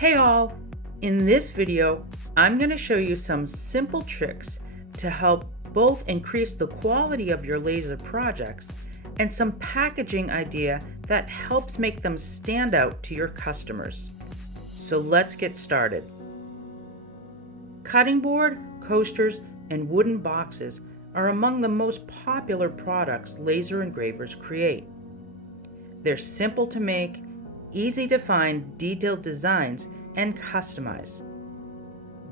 Hey all! In this video, I'm going to show you some simple tricks to help both increase the quality of your laser projects and some packaging idea that helps make them stand out to your customers. So let's get started. Cutting board, coasters, and wooden boxes are among the most popular products laser engravers create. They're simple to make, easy to find detailed designs, and customize.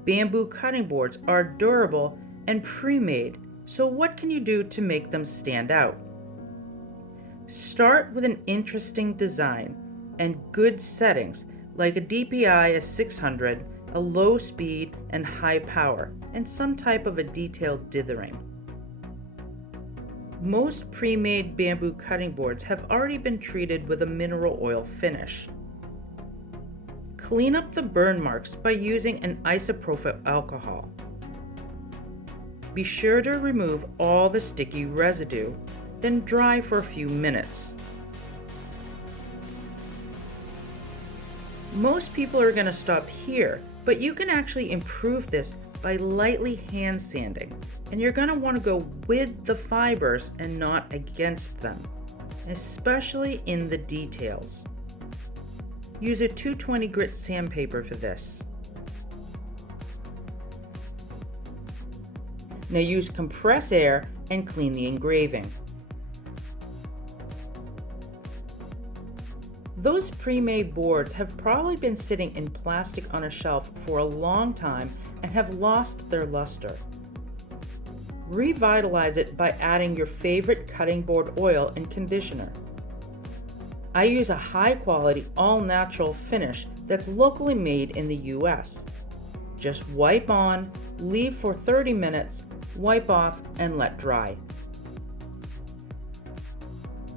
Bamboo cutting boards are durable and pre-made, so what can you do to make them stand out? Start with an interesting design and good settings like a DPI of 600, a low speed and high power, and some type of a detailed dithering. Most pre-made bamboo cutting boards have already been treated with a mineral oil finish. Clean up the burn marks by using an isopropyl alcohol. Be sure to remove all the sticky residue, then dry for a few minutes. Most people are going to stop here, but you can actually improve this by lightly hand sanding, and you're going to want to go with the fibers and not against them, especially in the details. Use a 220 grit sandpaper for this. Now use compress air and clean the engraving. Those pre-made boards have probably been sitting in plastic on a shelf for a long time and have lost their luster. Revitalize it by adding your favorite cutting board oil and conditioner. I use a high-quality, all-natural finish that's locally made in the US. Just wipe on, leave for 30 minutes, wipe off, and let dry.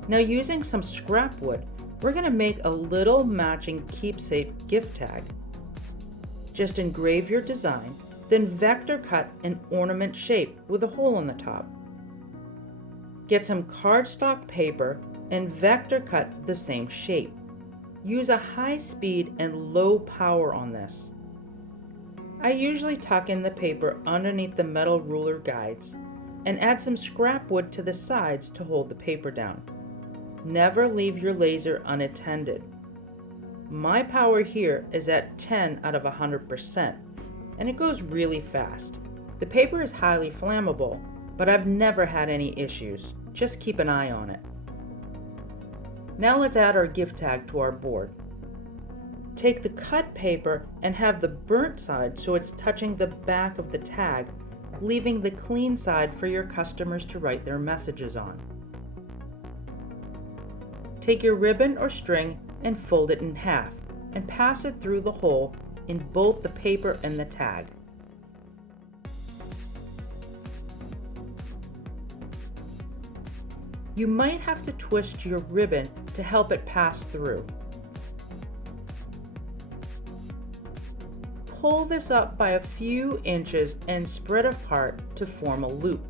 Now using some scrap wood, we're going to make a little matching keepsake gift tag. Just engrave your design, then vector cut an ornament shape with a hole in the top. Get some cardstock paper and vector cut the same shape. Use a high speed and low power on this. I usually tuck in the paper underneath the metal ruler guides and add some scrap wood to the sides to hold the paper down. Never leave your laser unattended. My power here is at 10 out of 100%, and it goes really fast. The paper is highly flammable, but I've never had any issues. Just keep an eye on it. Now let's add our gift tag to our board. Take the cut paper and have the burnt side so it's touching the back of the tag, leaving the clean side for your customers to write their messages on. Take your ribbon or string and fold it in half and pass it through the hole in both the paper and the tag. You might have to twist your ribbon to help it pass through. Pull this up by a few inches and spread apart to form a loop.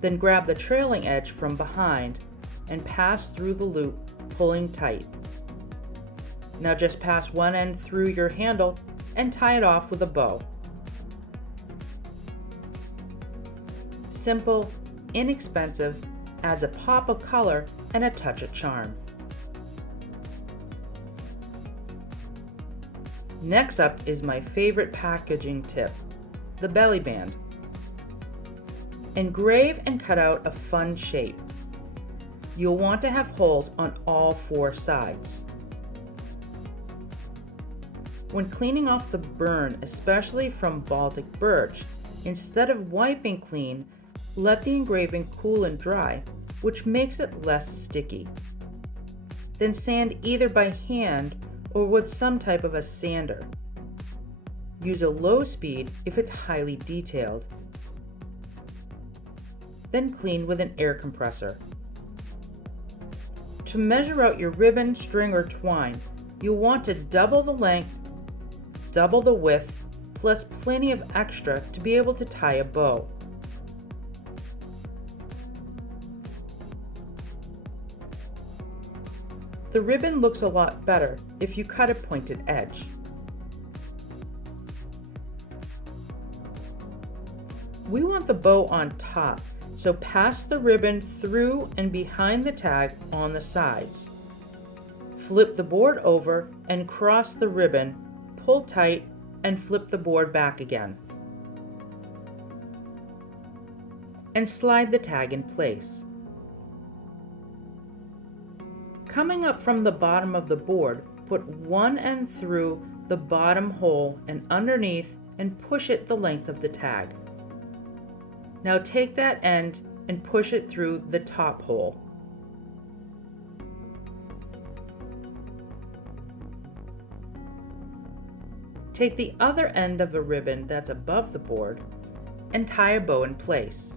Then grab the trailing edge from behind and pass through the loop, pulling tight. Now just pass one end through your handle and tie it off with a bow. Simple, inexpensive, adds a pop of color and a touch of charm. Next up is my favorite packaging tip, the belly band. Engrave and cut out a fun shape. You'll want to have holes on all 4 sides. When cleaning off the burn, especially from Baltic birch, instead of wiping clean, let the engraving cool and dry, which makes it less sticky. Then sand either by hand or with some type of a sander. Use a low speed if it's highly detailed. Then clean with an air compressor. To measure out your ribbon, string, or twine, you'll want to double the length, double the width, plus plenty of extra to be able to tie a bow. The ribbon looks a lot better if you cut a pointed edge. We want the bow on top, so pass the ribbon through and behind the tag on the sides. Flip the board over and cross the ribbon, pull tight, and flip the board back again. And slide the tag in place. Coming up from the bottom of the board, put one end through the bottom hole and underneath and push it the length of the tag. Now take that end and push it through the top hole. Take the other end of the ribbon that's above the board and tie a bow in place.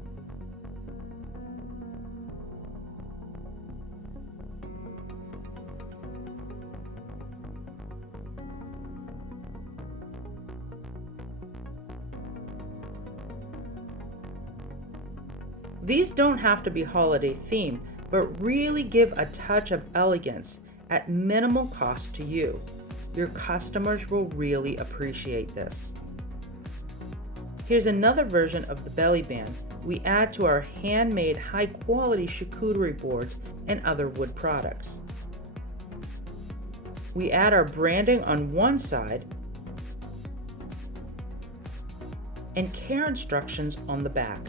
These don't have to be holiday themed, but really give a touch of elegance at minimal cost to you. Your customers will really appreciate this. Here's another version of the belly band we add to our handmade high-quality charcuterie boards and other wood products. We add our branding on one side and care instructions on the back.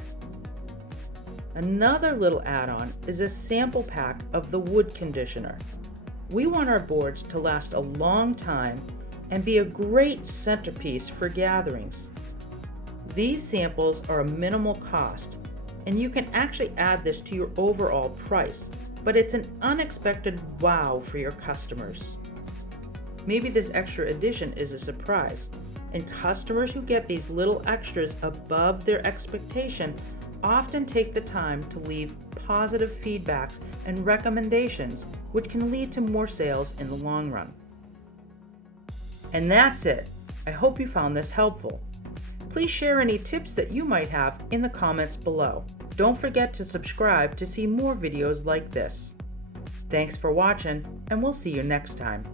Another little add-on is a sample pack of the wood conditioner. We want our boards to last a long time and be a great centerpiece for gatherings. These samples are a minimal cost, and you can actually add this to your overall price, but it's an unexpected wow for your customers. Maybe this extra addition is a surprise, and customers who get these little extras above their expectation often take the time to leave positive feedbacks and recommendations, which can lead to more sales in the long run. And that's it. I hope you found this helpful. Please share any tips that you might have in the comments below. Don't forget to subscribe to see more videos like this. Thanks for watching, and we'll see you next time.